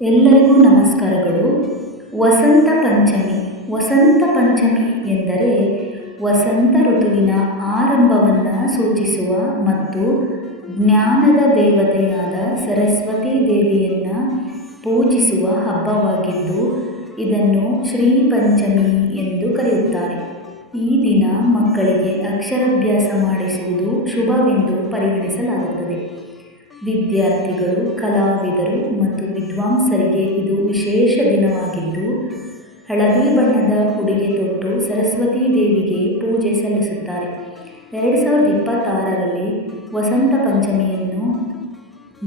ಎಲ್ಲರಿಗೂ ನಮಸ್ಕಾರಗಳು. ವಸಂತ ಪಂಚಮಿ ವಸಂತ ಪಂಚಮಿ ಎಂದರೆ ವಸಂತ ಋತುವಿನ ಆರಂಭವನ್ನು ಸೂಚಿಸುವ ಮತ್ತು ಜ್ಞಾನದ ದೇವತೆಯಾದ ಸರಸ್ವತಿ ದೇವಿಯನ್ನು ಪೂಜಿಸುವ ಹಬ್ಬವಾಗಿದ್ದು, ಇದನ್ನು ಶ್ರೀ ಪಂಚಮಿ ಎಂದು ಕರೆಯುತ್ತಾರೆ. ಈ ದಿನ ಮಕ್ಕಳಿಗೆ ಅಕ್ಷರಾಭ್ಯಾಸ ಮಾಡಿಸುವುದು ಶುಭವೆಂದು ಪರಿಗಣಿಸಲಾಗುತ್ತದೆ. ವಿದ್ಯಾರ್ಥಿಗಳು, ಕಲಾವಿದರು ಮತ್ತು ವಿದ್ವಾಂಸರಿಗೆ ಇದು ವಿಶೇಷ ದಿನವಾಗಿದ್ದು, ಹಳದಿ ಬಣ್ಣದ ಉಡುಗೆ ತೊಟ್ಟು ಸರಸ್ವತಿ ದೇವಿಗೆ ಪೂಜೆ ಸಲ್ಲಿಸುತ್ತಾರೆ. ಎರಡು ಸಾವಿರದ ಇಪ್ಪತ್ತಾರರಲ್ಲಿ ವಸಂತ ಪಂಚಮಿಯನ್ನು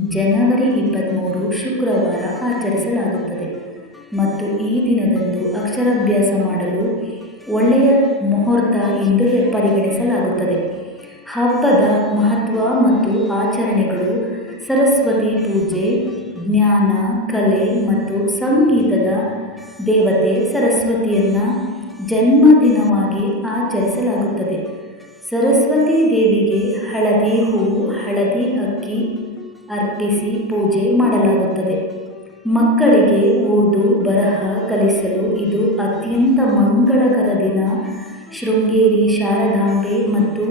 ಜನವರಿ ಇಪ್ಪತ್ತ್ಮೂರು ಶುಕ್ರವಾರ ಆಚರಿಸಲಾಗುತ್ತದೆ ಮತ್ತು ಈ ದಿನದಂದು ಅಕ್ಷರಾಭ್ಯಾಸ ಮಾಡಲು ಒಳ್ಳೆಯ ಮುಹೂರ್ತ ಎಂದು ಪರಿಗಣಿಸಲಾಗುತ್ತದೆ. ಹಬ್ಬದ ಮಹತ್ವ ಮತ್ತು ಆಚರಣೆಗಳು ಸರಸ್ವತಿ ಪೂಜೆ, ಜ್ಞಾನ, ಕಲೆ ಮತ್ತು ಸಂಗೀತದ ದೇವತೆ ಸರಸ್ವತಿಯನ್ನು ಜನ್ಮದಿನವಾಗಿ ಆಚರಿಸಲಾಗುತ್ತದೆ. ಸರಸ್ವತಿ ದೇವಿಗೆ ಹಳದಿ ಹೂವು, ಹಳದಿ ಅಕ್ಕಿ ಅರ್ಪಿಸಿ ಪೂಜೆ ಮಾಡಲಾಗುತ್ತದೆ. ಮಕ್ಕಳಿಗೆ ಓದು, ಬರಹ ಕಲಿಸಲು ಇದು ಅತ್ಯಂತ ಮಂಗಳಕರ ದಿನ. ಶೃಂಗೇರಿ, ಶಾರದಾಂಬೆ ಮತ್ತು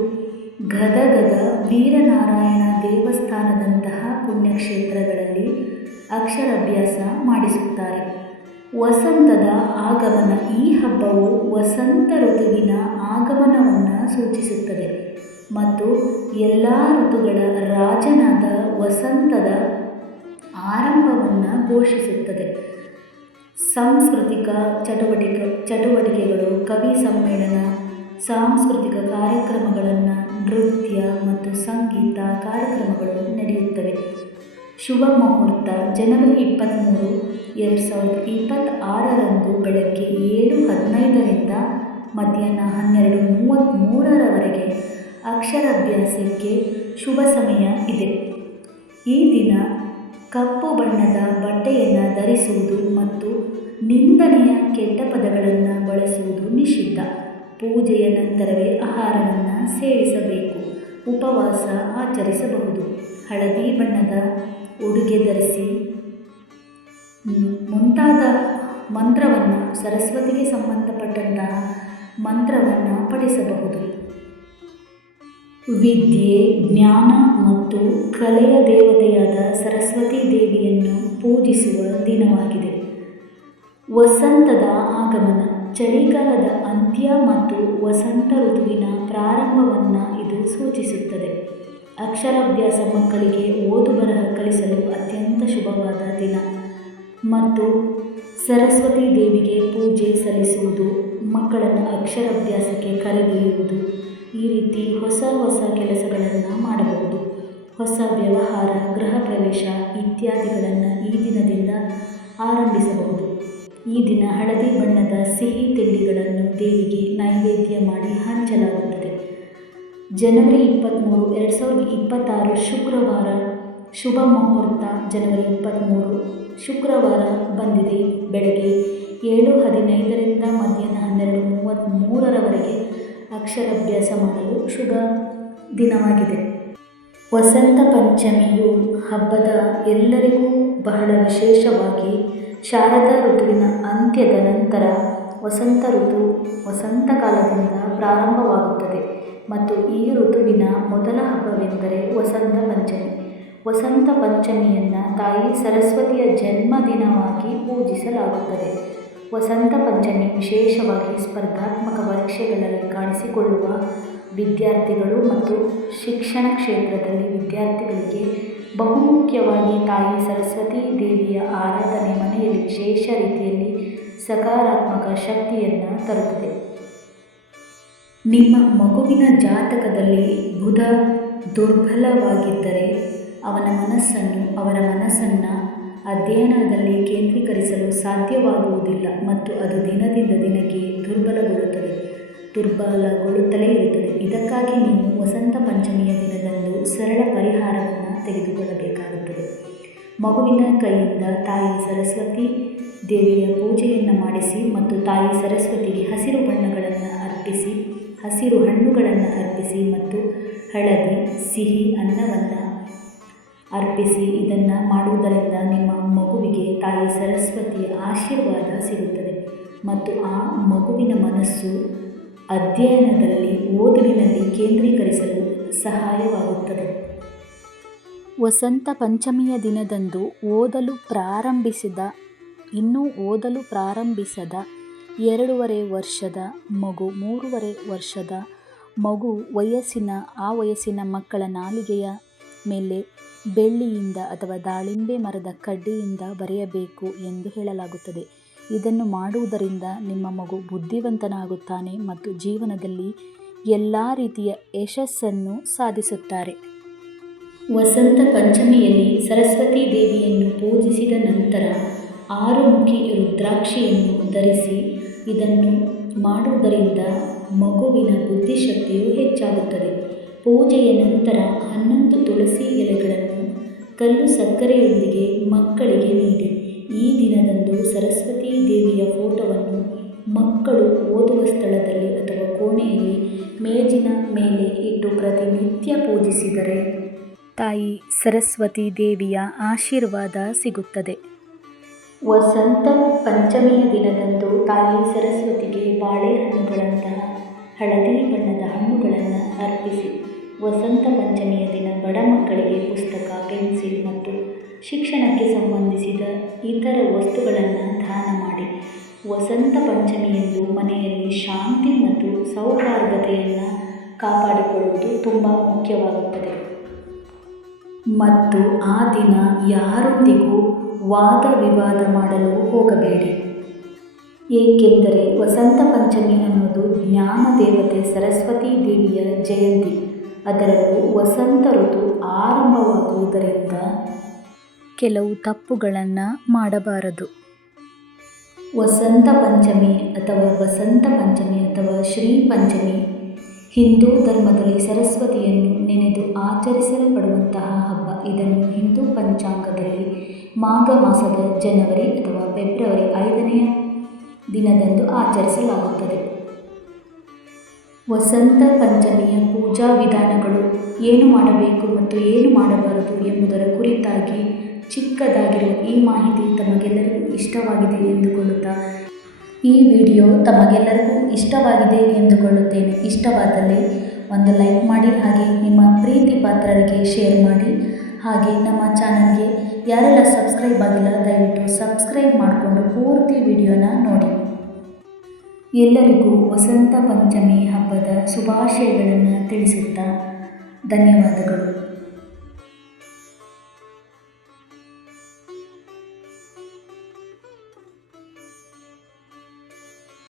ಗದಗದ ವೀರನಾರಾಯಣ ದೇವಸ್ಥಾನದಂತಹ ಪುಣ್ಯಕ್ಷೇತ್ರಗಳಲ್ಲಿ ಅಕ್ಷರಾಭ್ಯಾಸ ಮಾಡಿಸುತ್ತಾರೆ. ವಸಂತದ ಆಗಮನ ಈ ಹಬ್ಬವು ವಸಂತ ಋತುವಿನ ಆಗಮನವನ್ನು ಸೂಚಿಸುತ್ತದೆ ಮತ್ತು ಎಲ್ಲ ಋತುಗಳ ರಾಜನಾದ ವಸಂತದ ಆರಂಭವನ್ನು ಘೋಷಿಸುತ್ತದೆ. ಸಾಂಸ್ಕೃತಿಕ ಚಟುವಟಿಕೆ, ಚಟುವಟಿಕೆಗಳು, ಕವಿ ಸಮ್ಮೇಳನ ಸಾಂಸ್ಕೃತಿಕ ಕಾರ್ಯಕ್ರಮಗಳನ್ನು ನೃತ್ಯ ಮತ್ತು ಸಂಗೀತ ಕಾರ್ಯಕ್ರಮಗಳು ನಡೆಯುತ್ತವೆ. ಶುಭ ಮುಹೂರ್ತ ಜನವರಿ ಇಪ್ಪತ್ತ್ಮೂರು ಎರಡು ಸಾವಿರದ ಇಪ್ಪತ್ತಾರರಂದು ಬೆಳಗ್ಗೆ ಏಳು ಹದಿನೈದರಿಂದ ಮಧ್ಯಾಹ್ನ ಹನ್ನೆರಡು ಮೂವತ್ತ್ಮೂರರವರೆಗೆ ಅಕ್ಷರಾಭ್ಯಾಸಕ್ಕೆ ಶುಭ ಸಮಯ ಇದೆ. ಈ ದಿನ ಕಪ್ಪು ಬಣ್ಣದ ಬಟ್ಟೆಯನ್ನು ಧರಿಸುವುದು ಮತ್ತು ನಿಂದನೆಯ ಕೆಟ್ಟ ಪದಗಳನ್ನು ಬಳಸುವುದು ನಿಷಿದ್ಧ. ಪೂಜೆಯ ನಂತರವೇ ಆಹಾರವನ್ನು ಸೇವಿಸಬೇಕು, ಉಪವಾಸ ಆಚರಿಸಬಹುದು. ಹಳದಿ ಬಣ್ಣದ ಉಡುಗೆ ಧರಿಸಿ ಮುಂತಾದ ಮಂತ್ರವನ್ನು ಸರಸ್ವತಿಗೆ ಸಂಬಂಧಪಟ್ಟಂತಹ ಮಂತ್ರವನ್ನು ಪಡಿಸಬಹುದು ವಿದ್ಯೆ, ಜ್ಞಾನ ಮತ್ತು ಕಲೆಯ ದೇವತೆಯಾದ ಸರಸ್ವತಿ ದೇವಿಯನ್ನು ಪೂಜಿಸುವ ದಿನವಾಗಿದೆ. ವಸಂತದ ಆಗಮನ. ಚಳಿಗಾಲದ ಅಂತ್ಯ ಮತ್ತು ವಸಂತ ಋತುವಿನ ಪ್ರಾರಂಭವನ್ನು ಇದು ಸೂಚಿಸುತ್ತದೆ. ಅಕ್ಷರಾಭ್ಯಾಸ ಮಕ್ಕಳಿಗೆ ಓದು ಬರಹ ಕಲಿಸಲು ಅತ್ಯಂತ ಶುಭವಾದ ದಿನ. ಮತ್ತು ಸರಸ್ವತಿ ದೇವಿಗೆ ಪೂಜೆ ಸಲ್ಲಿಸುವುದು, ಮಕ್ಕಳನ್ನು ಅಕ್ಷರಾಭ್ಯಾಸಕ್ಕೆ ಕರೆದೊಯ್ಯುವುದು. ಈ ರೀತಿ ಹೊಸ ಹೊಸ ಕೆಲಸಗಳನ್ನು ಮಾಡಬಹುದು. ಹೊಸ ವ್ಯವಹಾರ, ಗೃಹ ಪ್ರವೇಶ ಇತ್ಯಾದಿಗಳನ್ನು ಈ ದಿನದಿಂದ ಆರಂಭಿಸಬಹುದು. ಈ ದಿನ ಹಳದಿ ಬಣ್ಣದ ಸಿಹಿ ತಿಂಡಿಗಳನ್ನು ದೇವಿಗೆ ನೈವೇದ್ಯ ಮಾಡಿ ಹಂಚಲಾಗುತ್ತದೆ. ಜನವರಿ ಇಪ್ಪತ್ತ್ಮೂರು ಎರಡು ಸಾವಿರದ ಇಪ್ಪತ್ತಾರು ಶುಕ್ರವಾರ ಶುಭ ಮುಹೂರ್ತ ಜನವರಿ ಇಪ್ಪತ್ತ್ಮೂರು ಶುಕ್ರವಾರ ಬಂದಿದೆ, ಬೆಳಗ್ಗೆ ಏಳು ಹದಿನೈದರಿಂದ ಮಧ್ಯಾಹ್ನ ಹನ್ನೆರಡು ಮೂವತ್ತ್ಮೂರರವರೆಗೆ ಅಕ್ಷರಾಭ್ಯಾಸ ಮಾಡಲು ಶುಭ ದಿನವಾಗಿದೆ. ವಸಂತ ಪಂಚಮಿಯು ಹಬ್ಬದ ಎಲ್ಲರಿಗೂ ಬಹಳ ವಿಶೇಷವಾಗಿ ಶಾರದಾ ಋತುವಿನ ಅಂತ್ಯದ ನಂತರ ವಸಂತ ಋತು ವಸಂತ ಕಾಲದಿಂದ ಪ್ರಾರಂಭವಾಗುತ್ತದೆ ಮತ್ತು ಈ ಋತುವಿನ ಮೊದಲ ಹಬ್ಬವೆಂದರೆ ವಸಂತ ಪಂಚಮಿ. ವಸಂತ ಪಂಚಮಿಯನ್ನು ತಾಯಿ ಸರಸ್ವತಿಯ ಜನ್ಮದಿನವಾಗಿ ಪೂಜಿಸಲಾಗುತ್ತದೆ. ವಸಂತ ಪಂಚಮಿ ವಿಶೇಷವಾಗಿ ಸ್ಪರ್ಧಾತ್ಮಕ ಪರೀಕ್ಷೆಗಳಲ್ಲಿ ಕಾಣಿಸಿಕೊಳ್ಳುವ ವಿದ್ಯಾರ್ಥಿಗಳು ಮತ್ತು ಶಿಕ್ಷಣ ಕ್ಷೇತ್ರದಲ್ಲಿ ವಿದ್ಯಾರ್ಥಿಗಳಿಗೆ ಬಹುಮುಖ್ಯವಾಗಿ ತಾಯಿ ಸರಸ್ವತಿ ದೇವಿಯ ಆರಾಧನೆ ಮನೆಯಲ್ಲಿ ವಿಶೇಷ ರೀತಿಯಲ್ಲಿ ಸಕಾರಾತ್ಮಕ ಶಕ್ತಿಯನ್ನು ತರುತ್ತದೆ. ನಿಮ್ಮ ಮಗುವಿನ ಜಾತಕದಲ್ಲಿ ಬುಧ ದುರ್ಬಲವಾಗಿದ್ದರೆ ಅವನ ಮನಸ್ಸನ್ನು ಅವರ ಮನಸ್ಸನ್ನು ಅಧ್ಯಯನದಲ್ಲಿ ಕೇಂದ್ರೀಕರಿಸಲು ಸಾಧ್ಯವಾಗುವುದಿಲ್ಲ ಮತ್ತು ಅದು ದುರ್ಬಲಗೊಳ್ಳುತ್ತಲೇ ಇರುತ್ತದೆ. ಇದಕ್ಕಾಗಿ ನೀವು ವಸಂತ ಪಂಚಮಿಯ ದಿನದಂದು ಸರಳ ಪರಿಹಾರವನ್ನು ತೆಗೆದುಕೊಳ್ಳಬೇಕಾಗುತ್ತದೆ. ಮಗುವಿನ ಕೈಯಿಂದ ತಾಯಿ ಸರಸ್ವತಿ ದೇವಿಯ ಪೂಜೆಯನ್ನು ಮಾಡಿಸಿ ಮತ್ತು ತಾಯಿ ಸರಸ್ವತಿಗೆ ಹಸಿರು ಬಣ್ಣಗಳನ್ನು ಅರ್ಪಿಸಿ, ಹಸಿರು ಹಣ್ಣುಗಳನ್ನು ಅರ್ಪಿಸಿ ಮತ್ತು ಹಳದಿ, ಸಿಹಿ ಅನ್ನವನ್ನು ಅರ್ಪಿಸಿ ಇದನ್ನು ಮಾಡುವುದರಿಂದ ನಿಮ್ಮ ಮಗುವಿಗೆ ತಾಯಿ ಸರಸ್ವತಿಯ ಆಶೀರ್ವಾದ ಸಿಗುತ್ತದೆ. ಮತ್ತು ಆ ಮಗುವಿನ ಮನಸ್ಸು ಅಧ್ಯಯನದಲ್ಲಿ ಓದಿನಲ್ಲಿ ಕೇಂದ್ರೀಕರಿಸಲು ಸಹಾಯವಾಗುತ್ತದೆ. ವಸಂತ ಪಂಚಮಿಯ ದಿನದಂದು ಓದಲು ಪ್ರಾರಂಭಿಸಿದ, ಇನ್ನೂ ಓದಲು ಪ್ರಾರಂಭಿಸದ ಎರಡೂವರೆ ವರ್ಷದ ಮಗು, ಮೂರುವರೆ ವರ್ಷದ ಮಗು ವಯಸ್ಸಿನ, ಆ ವಯಸ್ಸಿನ ಮಕ್ಕಳ ನಾಲಿಗೆಯ ಮೇಲೆ ಬೆಳ್ಳಿಯಿಂದ ಅಥವಾ ದಾಳಿಂಬೆ ಮರದ ಕಡ್ಡಿಯಿಂದ ಬರೆಯಬೇಕು ಎಂದು ಹೇಳಲಾಗುತ್ತದೆ. ಇದನ್ನು ಮಾಡುವುದರಿಂದ ನಿಮ್ಮ ಮಗು ಬುದ್ಧಿವಂತನಾಗುತ್ತಾನೆ ಮತ್ತು ಜೀವನದಲ್ಲಿ ಎಲ್ಲ ರೀತಿಯ ಯಶಸ್ಸನ್ನು ಸಾಧಿಸುತ್ತಾರೆ. ವಸಂತ ಪಂಚಮಿಯಲ್ಲಿ ಸರಸ್ವತಿ ದೇವಿಯನ್ನು ಪೂಜಿಸಿದ ನಂತರ ಆರು ಮುಖಿ ರುದ್ರಾಕ್ಷಿಯನ್ನು ಧರಿಸಿ ಇದನ್ನು ಮಾಡುವುದರಿಂದ ಮಗುವಿನ ಬುದ್ಧಿಶಕ್ತಿಯು ಹೆಚ್ಚಾಗುತ್ತದೆ. ಪೂಜೆಯ ನಂತರ ಹನ್ನೊಂದು ತುಳಸಿ ಎಲೆಗಳನ್ನು ಕಲ್ಲು ಸಕ್ಕರೆಯೊಂದಿಗೆ ಮಕ್ಕಳಿಗೆ ನೀಡಿ. ಈ ದಿನದಂದು ಸರಸ್ವತಿ ದೇವಿಯ ಫೋಟೋವನ್ನು ಮಕ್ಕಳು ಓದುವ ಸ್ಥಳದಲ್ಲಿ ಅಥವಾ ಕೋಣೆಯಲ್ಲಿ ಮೇಜಿನ ಮೇಲೆ ಇಟ್ಟು ಪ್ರತಿನಿತ್ಯ ಪೂಜಿಸಿದರೆ ತಾಯಿ ಸರಸ್ವತಿ ದೇವಿಯ ಆಶೀರ್ವಾದ ಸಿಗುತ್ತದೆ. ವಸಂತ ಪಂಚಮಿಯ ದಿನದಂದು ತಾಯಿ ಸರಸ್ವತಿಗೆ ಬಾಳೆಹಣ್ಣುಗಳಂತಹ ಹಳದಿ ಬಣ್ಣದ ಹಣ್ಣುಗಳನ್ನು ಅರ್ಪಿಸಿ, ವಸಂತ ಪಂಚಮಿಯ ದಿನ ಬಡ ಮಕ್ಕಳಿಗೆ ಪುಸ್ತಕ, ಪೆನ್ಸಿಲ್ ಮತ್ತು ಶಿಕ್ಷಣಕ್ಕೆ ಸಂಬಂಧಿಸಿದ ಇತರ ವಸ್ತುಗಳನ್ನು ದಾನ ಮಾಡಿ. ವಸಂತ ಪಂಚಮಿಯಂದು ಮನೆಯಲ್ಲಿ ಶಾಂತಿ ಮತ್ತು ಸೌಹಾರ್ದತೆಯನ್ನು ಕಾಪಾಡಿಕೊಳ್ಳುವುದು ತುಂಬ ಮುಖ್ಯವಾಗುತ್ತದೆ. ಮತ್ತು ಆ ದಿನ ಯಾರೊಂದಿಗೂ ವಾದ ವಿವಾದ ಮಾಡಲು ಹೋಗಬೇಡಿ. ಏಕೆಂದರೆ ವಸಂತ ಪಂಚಮಿ ಅನ್ನೋದು ಜ್ಞಾನ ದೇವತೆ ಸರಸ್ವತಿ ದೇವಿಯ ಜಯಂತಿ. ಅದರಲ್ಲೂ ವಸಂತ ಋತು ಆರಂಭವಾಗುವುದರಿಂದ ಕೆಲವು ತಪ್ಪುಗಳನ್ನು ಮಾಡಬಾರದು. ವಸಂತ ಪಂಚಮಿ ಅಥವಾ ವಸಂತ ಪಂಚಮಿ ಅಥವಾ ಶ್ರೀ ಪಂಚಮಿ, ಹಿಂದೂ ಧರ್ಮದಲ್ಲಿ ಸರಸ್ವತಿಯನ್ನು ನೆನೆದು ಆಚರಿಸಲ್ಪಡುವಂತಹ ಹಬ್ಬ. ಇದನ್ನು ಹಿಂದೂ ಪಂಚಾಂಗದಲ್ಲಿ ಮಾಘ ಮಾಸದ ಜನವರಿ ಅಥವಾ ಫೆಬ್ರವರಿ ಐದನೆಯ ದಿನದಂದು ಆಚರಿಸಲಾಗುತ್ತದೆ. ವಸಂತ ಪಂಚಮಿಯ ಪೂಜಾ ವಿಧಾನಗಳು ಏನು ಮಾಡಬೇಕು ಮತ್ತು ಏನು ಮಾಡಬಾರದು ಎಂಬುದರ ಕುರಿತಾಗಿ ಚಿಕ್ಕದಾಗಿರುವ ಈ ಮಾಹಿತಿ ತಮಗೆಲ್ಲರಿಗೂ ಇಷ್ಟವಾಗಿದೆ ಎಂದುಕೊಳ್ಳುತ್ತಾ ಈ ವಿಡಿಯೋ ತಮಗೆಲ್ಲರಿಗೂ ಇಷ್ಟವಾಗಿದೆ ಎಂದುಕೊಳ್ಳುತ್ತೇನೆ. ಇಷ್ಟವಾದಲ್ಲಿ ಒಂದು ಲೈಕ್ ಮಾಡಿ, ಹಾಗೆ ನಿಮ್ಮ ಪ್ರೀತಿ ಪಾತ್ರರಿಗೆ ಶೇರ್ ಮಾಡಿ, ಹಾಗೆ ನಮ್ಮ ಚಾನಲ್ಗೆ ಯಾರೆಲ್ಲ ಸಬ್ಸ್ಕ್ರೈಬ್ ಆಗಿಲ್ಲ, ದಯವಿಟ್ಟು ಸಬ್ಸ್ಕ್ರೈಬ್ ಮಾಡಿಕೊಂಡು ಪೂರ್ತಿ ವಿಡಿಯೋನ ನೋಡಿ. ಎಲ್ಲರಿಗೂ ವಸಂತ ಪಂಚಮಿ ಹಬ್ಬದ ಶುಭಾಶಯಗಳನ್ನು ತಿಳಿಸುತ್ತಾ ಧನ್ಯವಾದಗಳು.